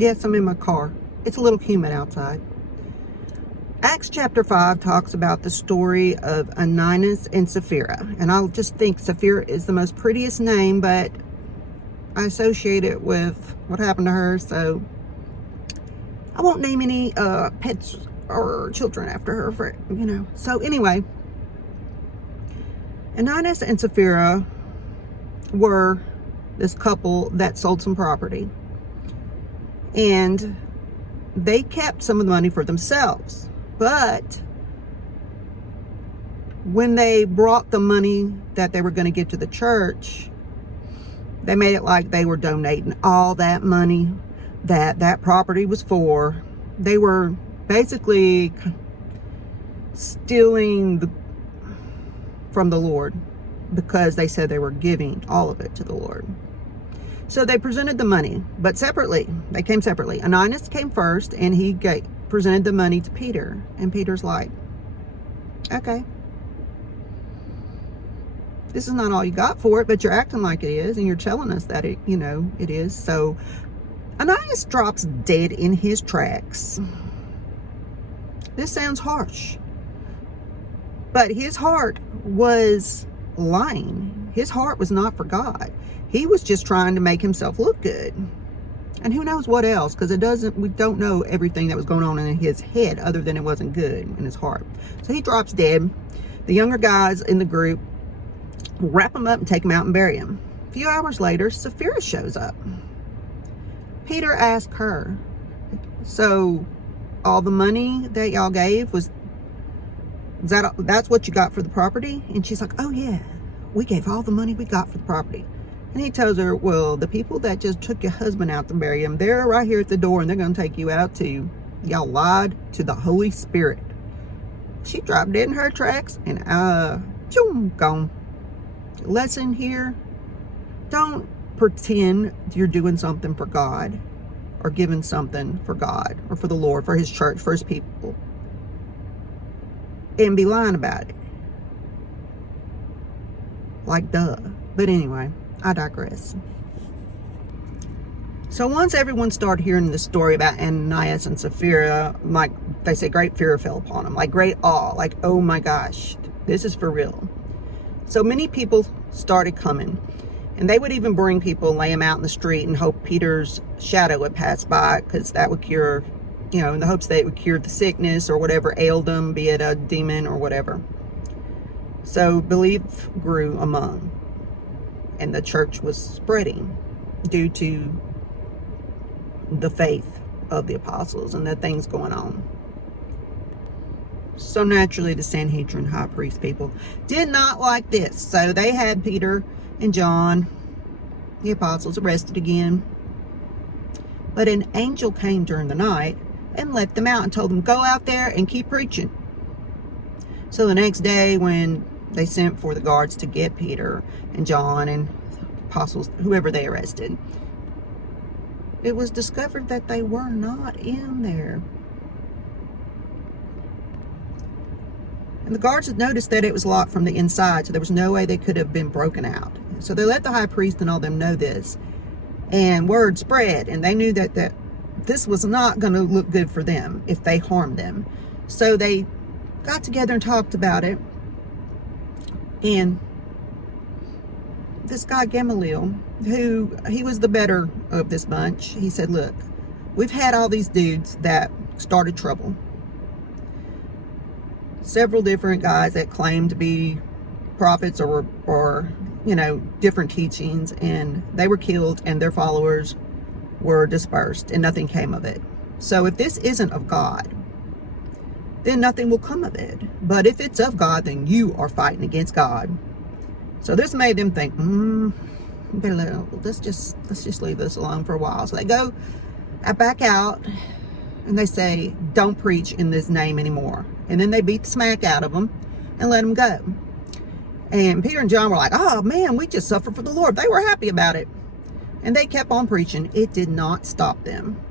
Yes, I'm in my car. It's a little humid outside. Acts chapter 5 talks about the story of Ananias and Sapphira. And I'll just think Sapphira is the most prettiest name, but I associate it with what happened to her. So I won't name any pets or children after her, for, So anyway, Ananias and Sapphira were this couple that sold some property. And they kept some of the money for themselves. But when they brought the money that they were going to give to the church, they made it like they were donating all that money that property was for. They were basically stealing from the Lord, because they said they were giving all of it to the Lord. So they presented the money, but separately. They came separately. Ananias came first, and he presented the money to Peter. And Peter's like, okay, this is not all you got for it, but you're acting like it is, and you're telling us that it is. So Ananias drops dead in his tracks. This sounds harsh, but his heart was lying. His heart was not for God. He was just trying to make himself look good. And who knows what else, because we don't know everything that was going on in his head other than it wasn't good in his heart. So he drops dead. The younger guys in the group wrap him up and take him out and bury him. A few hours later, Sapphira shows up. Peter asked her, so all the money that y'all gave, that's what you got for the property? And she's like, oh yeah, we gave all the money we got for the property. And he tells her, well, the people that just took your husband out to bury him, they're right here at the door, and they're going to take you out too. Y'all lied to the Holy Spirit. She dropped dead in her tracks, and gone. Lesson here: don't pretend you're doing something for God, or giving something for God, or for the Lord, for his church, for his people, and be lying about it. Like, duh. But anyway, I digress. So once everyone started hearing the story about Ananias and Sapphira, like they say, great fear fell upon them, like great awe, like, oh my gosh, this is for real. So many people started coming, and they would even bring people and lay them out in the street and hope Peter's shadow would pass by, because that would cure, in the hopes that it would cure the sickness or whatever ailed them, be it a demon or whatever. So belief grew among, and the church was spreading due to the faith of the apostles and the things going on. So naturally, the Sanhedrin high priest people did not like this. So they had Peter and John, the apostles, arrested again. But an angel came during the night and let them out and told them, go out there and keep preaching. So the next day, when they sent for the guards to get Peter and John and the apostles, whoever they arrested, it was discovered that they were not in there. And the guards had noticed that it was locked from the inside, so there was no way they could have been broken out. So they let the high priest and all them know this, and word spread, and they knew that this was not going to look good for them if they harmed them. So they got together and talked about it. And this guy Gamaliel, he was the better of this bunch, he said, look, we've had all these dudes that started trouble. Several different guys that claimed to be prophets or different teachings, and they were killed and their followers were dispersed and nothing came of it. So if this isn't of God, then nothing will come of it. But if it's of God, then you are fighting against God. So this made them think, let's just leave this alone for a while. So they go back out and they say, don't preach in this name anymore. And then they beat the smack out of them and let them go. And Peter and John were like, oh man, we just suffered for the Lord. They were happy about it. And they kept on preaching. It did not stop them.